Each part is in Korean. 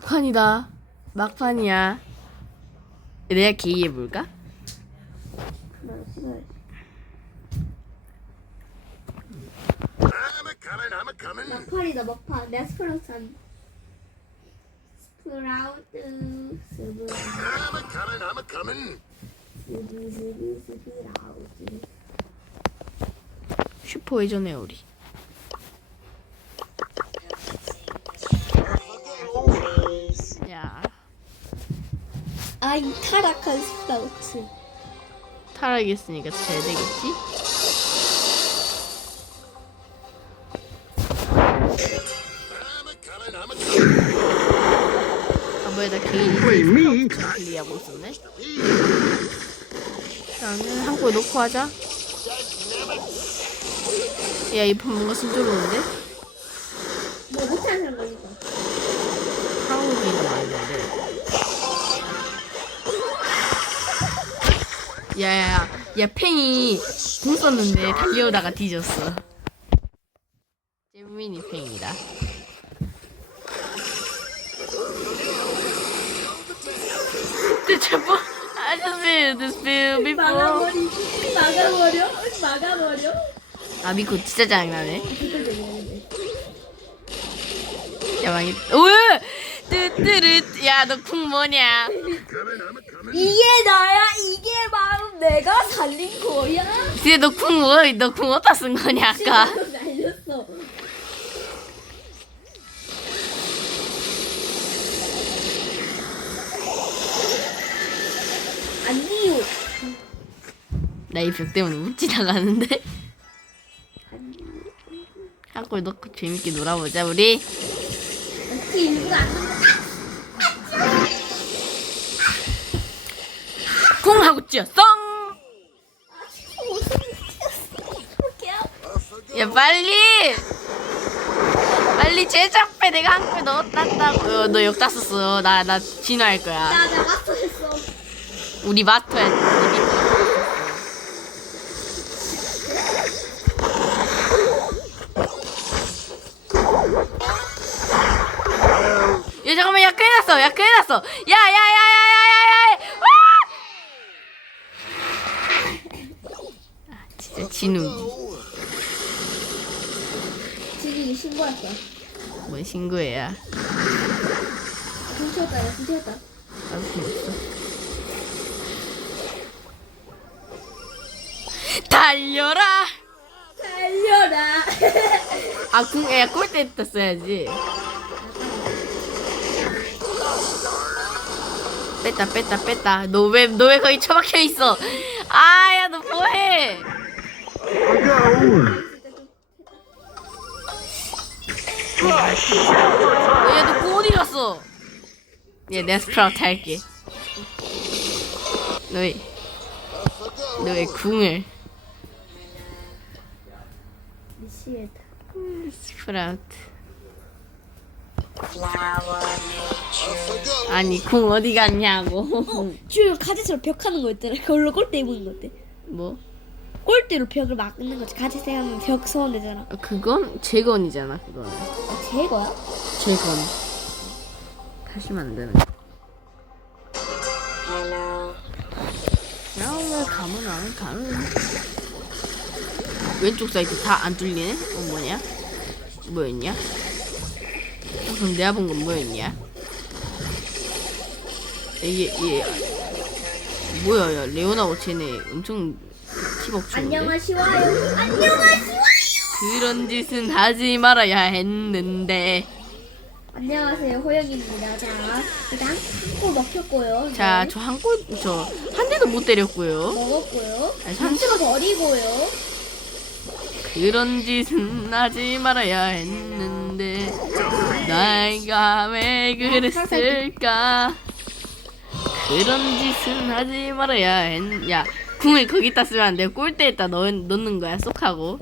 막판이다. 막판이야. 내가 게이해볼까? 막판이다 막판. 내가 스프라우트 한 스프라우트 스프라우트. 슈퍼 예전에 우리. 야, 아이 타락한 스프라우트. 타락했으니까 잘 되겠지? 아 뭐야 나 게이 클리어하고 있었네. 나는 한 골 넣고 하자. 야 이 판 뭔가 순조로운데? 뭐 못하는 거니까. 한국인은 아닌데. 야야야, 야 팽이 궁 썼는데 달려오다가 뒤졌어. 잼민이 팽이다. 대체 뭐? I just feel this feel before. 막아버려. 아 미코 진짜 짜증나네. 야 망했. 왜? 뜨뜨르. 야너 궁 뭐냐? 이게 나야. 이게 바로 내가 살린 거야. 근데 너 궁 뭐? 너 궁 어디다 쓴 거냐 아까? 날렸어. 아니요. 나 이 벽 때문에 못 지나가는데. 한 골 넣고 재밌게 놀아보자 우리. 어떻게 일부러 안 넣는다. 궁 하고 찌었어. 야 빨리 제작배 내가 한 골 넣었다고. 너 역다 썼어. 나 진화할 거야. 나 마스터했어. 우리 마스터야. 야 잠깐만 야 큰일 났어. 야야야야야야야야. 아 진짜 진우. 지금 신고할 거야. 뭔 신고해야. 훔쳤다. 나도 숨었어. 달려라. 아 궁 골대 때 써야지. 뺐다. 너 왜 거기 처박혀 있어? 아야 너 뭐해? 너 궁 어디 갔어? 야 내가 스프라우트 할게. 너 왜 궁을? 미치겠다. 스프라우트. 아니 궁 어디 갔냐고. 쭉 가지처럼 벽 하는 거 있잖아. 그걸로 골대 입는 거 어때? 뭐? 골대로 벽을 막는 거지. 가지 생각하면 벽 서면 되잖아. 그건 재건이잖아. 그거는 아, 제거야? 재건. 다시 만드는 거. 야왜 가면 안 가면. 왼쪽 사이트 다 안 뚫리네? 뭐냐? 뭐였냐? 그럼 내가 본 건 뭐였냐? 이게 뭐야? 야 레오나고 쟤네 엄청 티벅 추는데? 안녕하시와요. 그런 짓은 하지 말아야 했는데. 안녕하세요. 호영입니다. 자, 일단 한골 먹혔고요. 자, 네. 저 한 대도 못 때렸고요. 먹었고요. 아니, 잠시만 버리고요. 그런 짓은 하지 말아야 했는데 내가 왜 그랬을까? 그런 짓은 하지 말아야 야, 궁을 거기다 쓰면 안 돼. 골대에다 넣는 거야. 쏙 하고.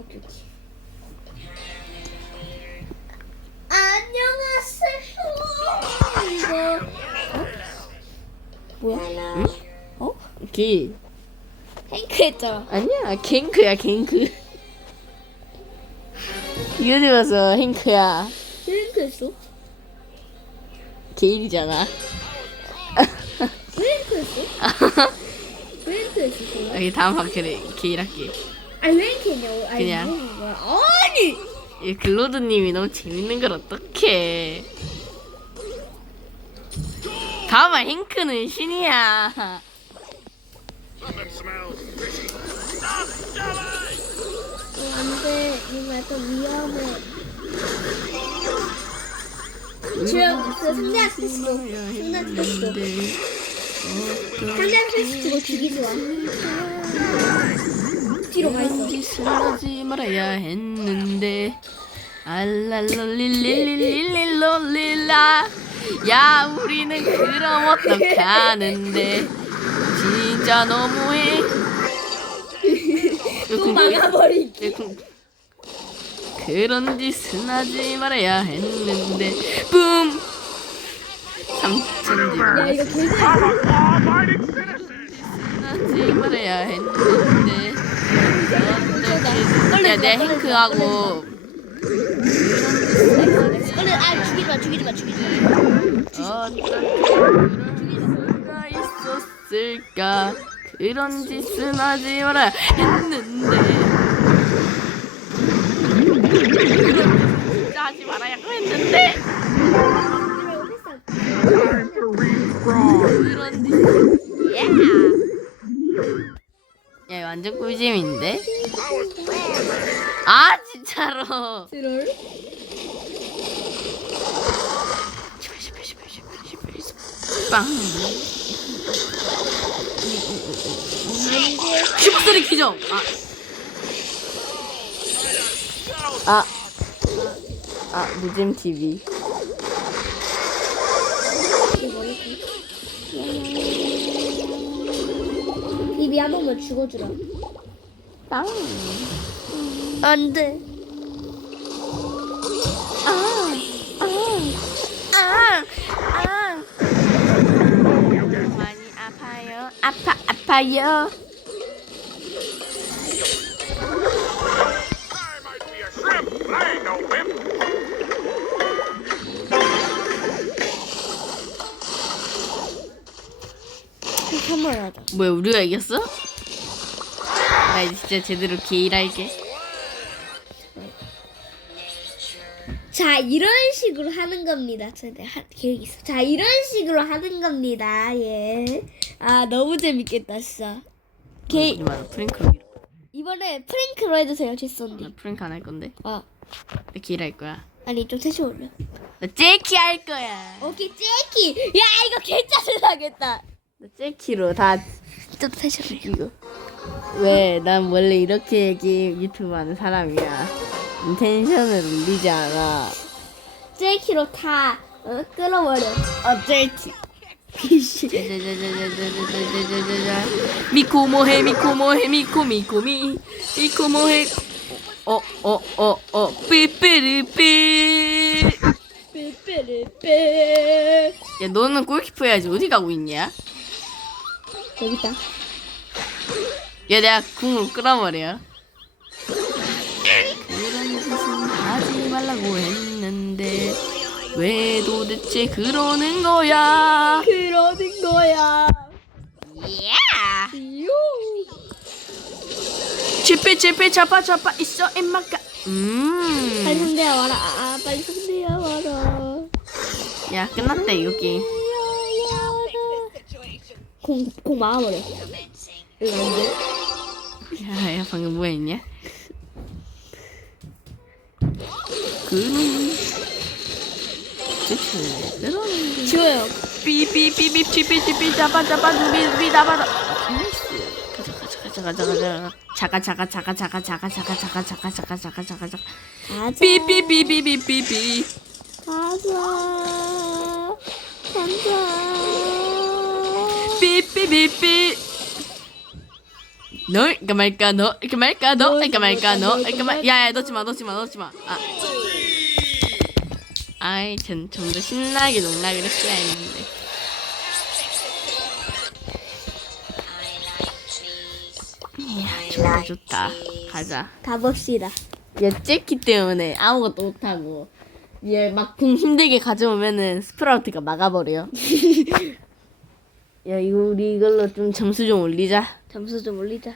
안녕하세요. 이거 뭐야? 응? 어? 길. 행크 했잖아. 아니야, 갱크야, 갱크. 이거 들어서 행크야. 행크 했어? 게일이잖아. 왜 엔트였어? 왜 엔트였어? 그거? 여기 다음 학교에 게일 할게. 아니 왜 이렇게 했냐고. 아니 그냥. 무슨 거야? 아니. 이 글로드님이 너무 재밌는 걸 어떡해. 다음에 행크는 신이야. 안돼. 이거 약간 위험해. 지금 그 상대한 스트레스 줘. 상대한 스트레스 줘. 상대한 스트레스 주고 죽이지 마. 뒤로 가 있어. 짓을 하지 말아야 했는데 알랄랄릴릴릴릴릴라. 야 우리는 그럼 어떡하는데 진짜 너무해. 또 막아버리기. 그런 짓은 하지 말아야 했는데 뿜 3,000딜 야 이거 개들. 하지 말아야 했는데 야 내 행크하고 빨리 죽이지 마 죽이지 마 죽이지 마. 어떻게 수가 있었을까. 그런 짓은 하지 말아야 했는데 진짜 하지 말아야 했는데 그런 짓. 야 이거 완전 꿀잼인데? 아 진짜로. 트롤. 빵. 슈퍼소리 기정. 무잼 TV. 입이 한 번만 죽어주라. 빵. 안돼. 많이 아파요. 아파요. 한번하자. 뭐야 우리가 이겼어? 나 이제 진짜 제대로 게일할게. 자 이런 식으로 하는 겁니다. 저한테 계획 있어. 자 이런 식으로 하는 겁니다. 예. 아 너무 재밌겠다 진짜. 게 이만 프랭크로 밀어. 이번에 프랭크로 해주세요 제손디. 나 프랭크 안 할 건데. 어 나 게일할 거야. 아니 좀 세시 올려. 나 제키 할 거야. 오케이 째키. 야 이거 개짜증나겠다. 나 제키로 다 좀 세시 올려. 이거. 왜? 난 원래 이렇게 게임 유튜브 하는 사람이야. 텐션을 올리지 않아. 째키로 다 끌어버려. 제키. 미코모해 미코모해 미코미코미 미코모해. 삐삐리삐. 빼빼빼. 야 너는 골키퍼 해야지. 어디 가고 있냐? 여기 있다. 야 내가 궁으로 끌어버려. 그런 짓은 하지 말라고 했는데 왜 도대체 그러는 거야? 그러는 거야. 야! 유. 치피 차파 있어 임마까. 빨리 상대야 와라. 빨리 상대야 와라. 야 끝났다 이거 게임. 공 막아버려. 이거 안 돼. 야 방금 뭐 했냐? 대체 그러는 게. 지워요. 삐삐삐삐 치피 잡아 누비 잡아. 가자. 자가. 가자. 삐삐삐삐삐삐삐. 가자. 삐삐삐삐. 넣을까 말까 넣을까 말까. 야야 넣지 마. 아이 좀 더 신나게 농락을 했어야 했는데. 이야 좋다. 가자. 가봅시다. 야 제키 때문에 아무것도 못하고 얘 막 궁 힘들게 가져오면은 스프라우트가 막아버려. 야 이거 우리 이걸로 좀 점수 좀 올리자. 점수 좀 올리자.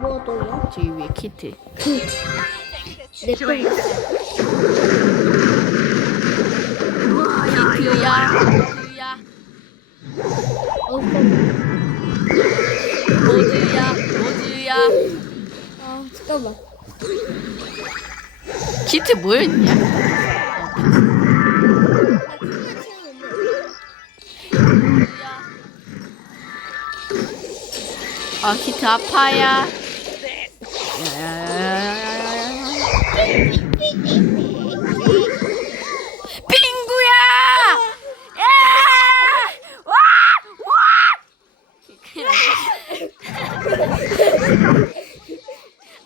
뭐 또요? 저기 위에 키트. 내 똥. 키트야. 키트야. 모즈야. 모즈야. 아 잠깐만. 키트 뭐였냐? 아 키트 아파야. 빙구야! 야! 와! 와!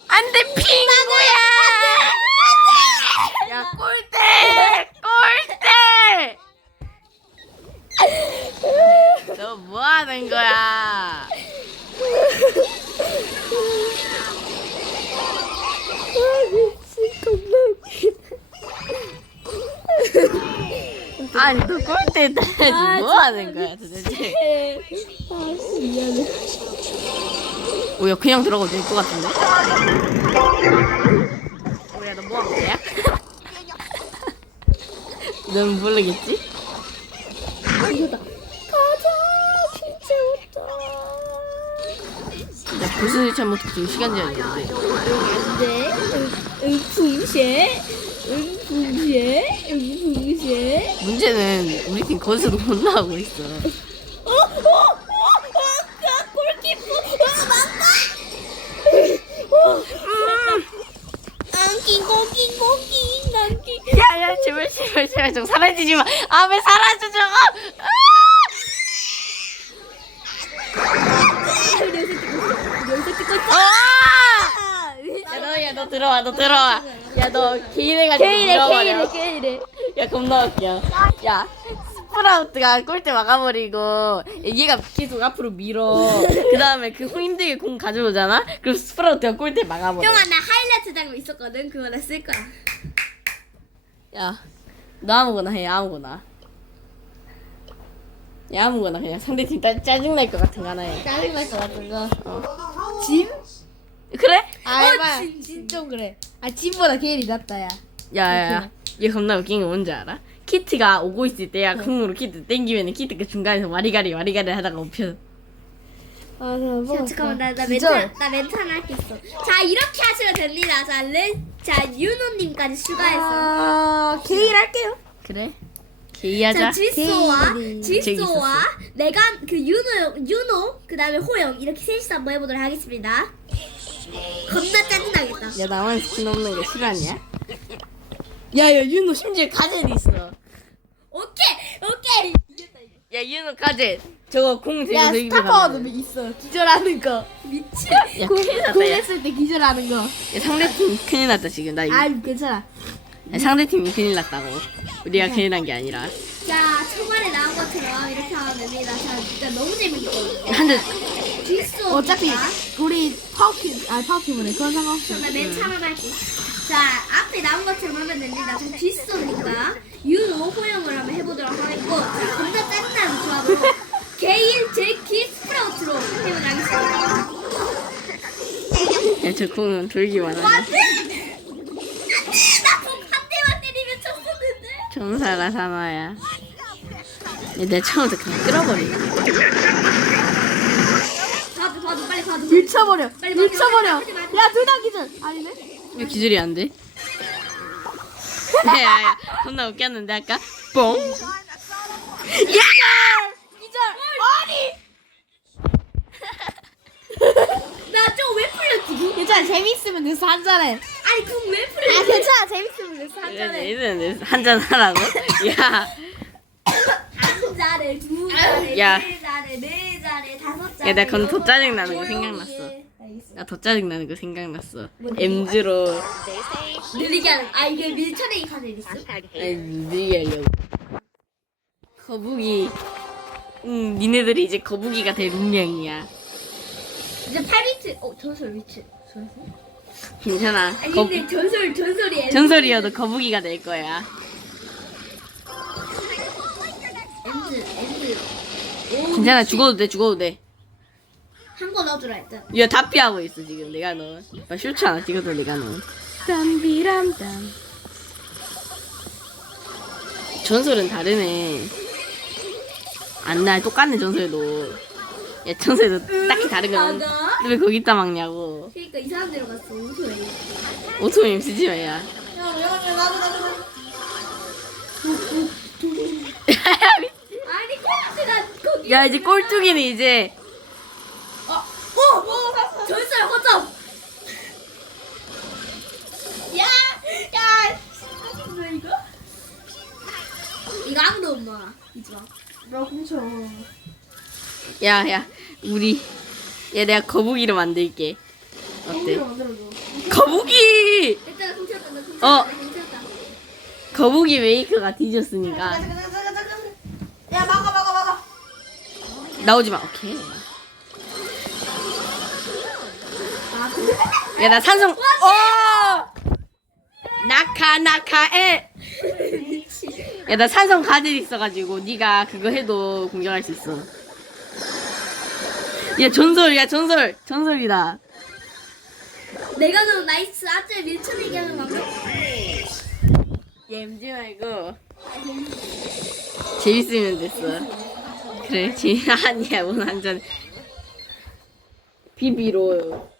안돼 빙구야! 야 꼴대! 꼴대! 너 뭐 하는 거야? 아니 너 꼴대 따야지 뭐 하는 거야 도대체? 아 미안해. 오야 그냥 들어가도 될 것 같은데? 오야 너 뭐 하는 거야? 넌 모르겠지? 이거다. 가자. 진짜 웃다. 야 벌써 잘못했어 지금 시간 제한이었는데. 네. 응풍쉐. 문제는 우리 팀 거기서도 못 나오고 있어. 골키퍼. 안기. 야야 제발 좀 사라지지 마. 아 왜 사라져 저거? 야너 들어와. 야 너 개인해가지고 물어버려. 케이래. 야 겁나 웃겨. 야 스프라우트가 골대 막아버리고 얘가 계속 앞으로 밀어. 그 다음에 그 힘들게 공 가져오잖아. 그럼 스프라우트가 골대 막아버려. 형아 나 하이라이트 장면 있었거든. 그거 나 쓸 거야. 야 너 아무거나 해 아무거나. 야 아무거나 그냥 상대팀 짜증날 것 같은 거 하나 해. 짜증날 것 같은 거. 짐? 그래? 좀 그래. 아 짐보다 케일이 낫다 야. 야야야 얘 겁나 웃긴 게 뭔지 알아? 키트가 오고 있을 때야 궁으로 키트 땡기면 키트가 중간에서 와리가리 하다가 엎혀. 자, 잠깐만 나 멘트 하나 할 게 있어. 자 이렇게 하시면 됩니다. 자 윤호님까지 추가해서 케일 할게요. 그래? 게이하자. 자 지소와 재밌었어. 내가 그 윤호 그다음에 호영 이렇게 셋이서 한번 해보도록 하겠습니다. 겁나 짜증나겠다. 야 나만 스킨 없는 게 실화냐? 야야 윤호 심지어 가젯 있어. 오케이. 야 윤호 가젯 저거 공 들고 야 들고 스타파워도 가면. 있어. 기절하는 거. 미친. 야 큰일 났다 야. 했을 때 기절하는 거. 야 상대팀 큰일 났다 지금 나 이거. 아 괜찮아. 야, 상대팀이 큰일 났다고. 우리가 큰일 난 게 아니라. 자 초반에 나온 것처럼 이렇게 하면 됩니다. 자 진짜 너무 재밌고. 한대 뒷소. 어차피 우리 파워큐브네 그건 상관없어. 나맨 처음 할게. 자 앞에 나온 것처럼 하면 됩니다. 자 뒷소니까 윤호 호영을 한번 해보도록 하겠고 자, 겁나 짜증나는 조합으로 게일 제키 스프라우트로 해보도록 하겠습니다. 야 저 공은 돌기만 하네. 안돼! 나공 한 대만 때리면 쳤었는데. 정사라 사마야. 야, 내가 처음부터 그냥 끌어버리네. 봐도 빨리 봐도. 밀쳐버려. 빨리 밀쳐버려. 하지 마. 야 둘 다 기절. 아니네. 왜 기절이 안 돼? 야야야 겁나 웃겼는데 아까 뽕. 야! 기절. 아니. 나 좀 왜 풀렸지? 괜찮아 재밌으면 돼서 한 잔해. 아니 그럼 왜 아 풀렸지? 괜찮아 재밌으면 돼서 한 잔해. 얘는 한잔 하라고? 야. 한 잔에 두 잔에 야. 세 잔에 네 잔에 다섯 잔에. 야, 나 그건 더 짜증나는 거 조용히 생각났어. 해. 알겠어. 나 더 짜증나는 거 생각났어. M즈로 늘리게 하는. 아 이게 밀쳐내기 카드 있어? 늘리게 하려고. 거북이. 니네들이 이제 거북이가 될 운명이야. 이제 8비트. 전설 위치. 괜찮아. 아니 근데 전설이 전설이어도 거북이가 될 거야. 엔드. 괜찮아. 죽어도 돼. 한 거 넣어주라 일단. 얘 다 피하고 있어 지금. 내가 넣어. 쇼츠 하나 찍어도 내가 넣어. 땀비람땀. 전설은 다르네. 안나 똑같네 전설도. 야 전설도 딱히 다른 거 없는데 왜 거기다 막냐고. 그러니까 이 사람들 갔어. 우소해. 오토임 쓰지 마야. 아니 꼴찌가 거기. 야 이제 꼴뚜기는 이제 전설 허접. 야. 이거? 이거 아무도 엄마. 이지 마. 나 훔쳐. 야 우리 야 내가 거북이로 만들게. 어때? 만들어줘. 거북이! 일단 훔쳤다. 훔쳤다. 거북이 메이커가 뒤졌으니까 야 막아. 나오지 마. 오케이. 야 나 산성. 나카에. 야 나 산성 가젤 있어가지고 네가 그거 해도 공격할 수 있어. 야 전설이다. 내가 너 나이스 아재 밀쳐내기 하는 방법. 엠지 말고 재밌으면 됐어. 그래 아니야 오늘 한잔 비비로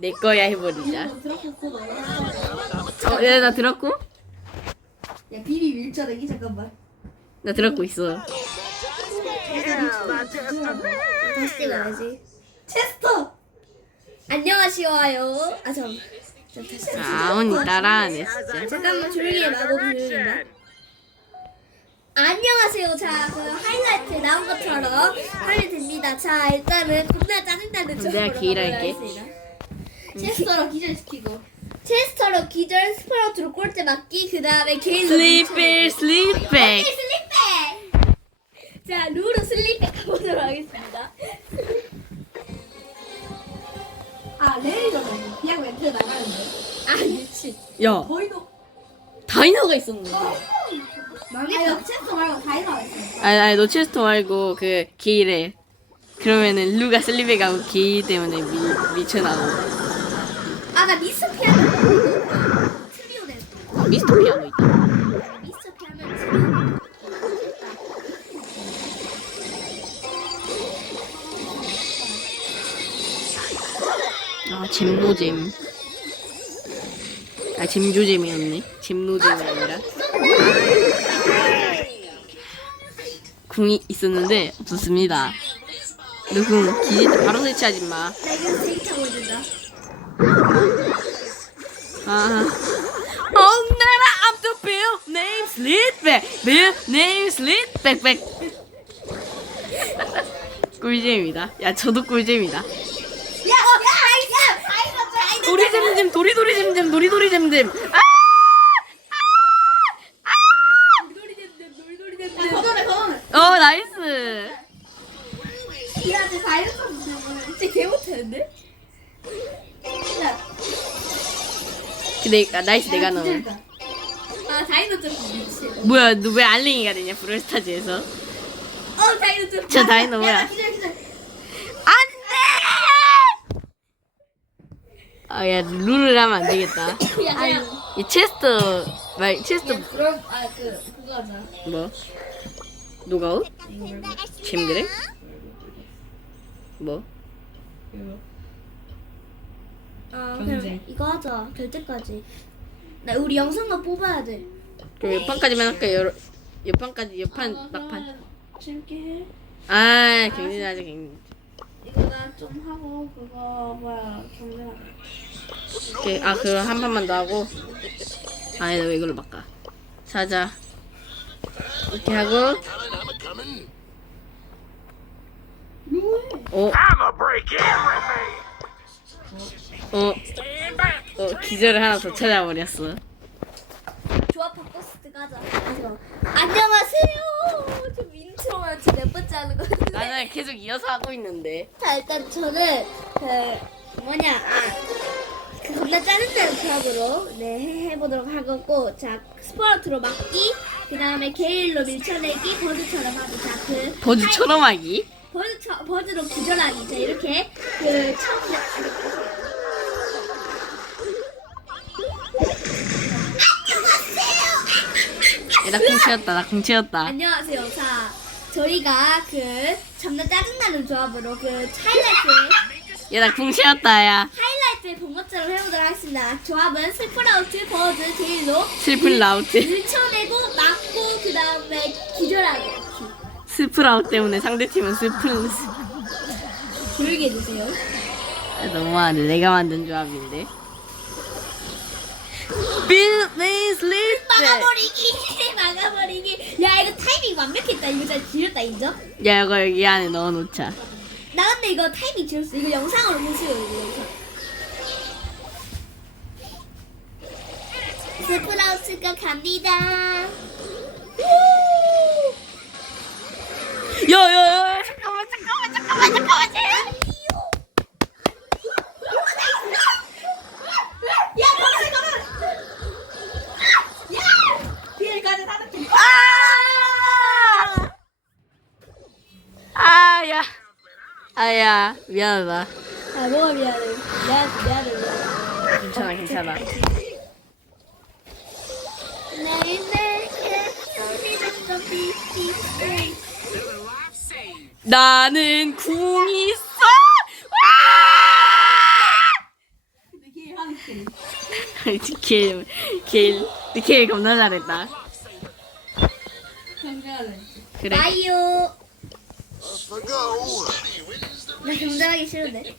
내 거야 해버리자. 나 들었고? 야 비비 밀쳐내기 잠깐만. 나 들었고 있어. 다시 찍어야지. 체스터. 안녕하시오요. 다시. 아온이 따라하네 진짜. 잠깐만 조용히 해. 나도 조용히 해. 안녕하세요. 자, 그 하이라이트 나온 것처럼 하면 됩니다. 자, 일단은 겁나 짜증나는 내가 기일할게. 체스터로 기절시키고. 체스터로 기절, 스프라우트로 꼴대 맞기, 그 다음에 게일로 슬리백. 슬립백! 자, 루로 슬립백 가보도록 하겠습니다. 레이저는 그냥 멘트 나가는데. 미친. 야 거의도. 다이너가 있었는데. 망했다. 체스터 말고 다 나와있어. 아니 너 체스터 말고 그 게이래. 그러면은 루가 슬리백하고 게이 때문에 미쳐나오고. 나 미스터 피아노 트리오 냈어. 미스터 피아노 있다. 미스터 피아노 트리오. 잼노잼. 잼조잼이었네. 잼노잼이 아니라. 궁이 있었는데 없었습니다. 너 궁 기지 때 바로 설치하지 마. 나 이거 데이트하고 있는다. 오늘아 I'm the Bill name Slitback. Bill name Slitback. 꿀잼이다. 야 저도 꿀잼이다. 도리잼잼 도리도리잼잼 도리도리잼잼. 걷어내. 나이스. 이한테 다이어트 진짜 개 못하는데? 나이스 내가 넣어. 다이노 좀 미친. 뭐야 너 왜 알랭이가 되냐 브롤스타즈에서. 다이노 좀. 저 다이노 뭐야. 안돼. 야 룰을 하면 안 되겠다. 이 체스터 그럼 그거 하자. 뭐? 노가웃? 잼그래? 뭐? 그럼 이거 하자. 될 때까지. 우리 영상만 뽑아야 돼. 그럼 몇 판까지만 할까? 몇 판까지 옆판 막판. 재밌게 해. 경진하자 경진. 이거 나 좀 하고 그거 경쟁. 오케이. 그럼 한 판만 더 하고. 아니다 왜 이걸로 바꿔? 자자. 이렇게 하고. 기절을 하나 더 찾아버렸어. 조합 바꿔스트 가자. 안녕하세요. 저 민트 스프라우트로만 지금 몇 번째 하는 거였는데. 나는 계속 이어서 하고 있는데. 자, 일단 저는 그 겁나 짜증나는 조합으로 해보도록 하겠고, 자, 스프라우트로 막기, 그 다음에 게일로 밀쳐내기, 버즈처럼 하기. 자, 버즈처럼 하기? 버즈로 기절하기. 자, 이렇게 그 처음 야, 나 공치였다. 나 공치였다. 안녕하세요. 자, 저희가 겁나 짜증나는 조합으로 야, 나 공치였다. 야. 하이라이트의 본 것처럼 해보도록 하겠습니다. 조합은 스프라우트, 버즈, 게일로 슬픈 라우트. 밀쳐내고 막고 그 다음에 기절하기. 스프라웃 때문에 상대팀은 슬픈. 조용히 해주세요. 너무하네. 내가 만든 조합인데. 빌리스 리스. 막아버리기. 야, 이거 타이밍 완벽했다. 이거 진짜 지렸다, 인정? 야, 이거 여기 안에 넣어놓자. 나 근데 이거 타이밍 지렸어. 이거 영상으로 보세요, 이거 영상. 스프라우트가 갑니다. 야야야. 잠깐만. 야, 잠깐만. 야! 비엘까지 사는 중. 아야. 아야. 미안하다. 아, 뭐가 미안해. 미안해. 괜찮아. 나는 궁이 있어. 길 겁나 잘했다. 그래. 마이오. 나 경쟁하기 싫은데.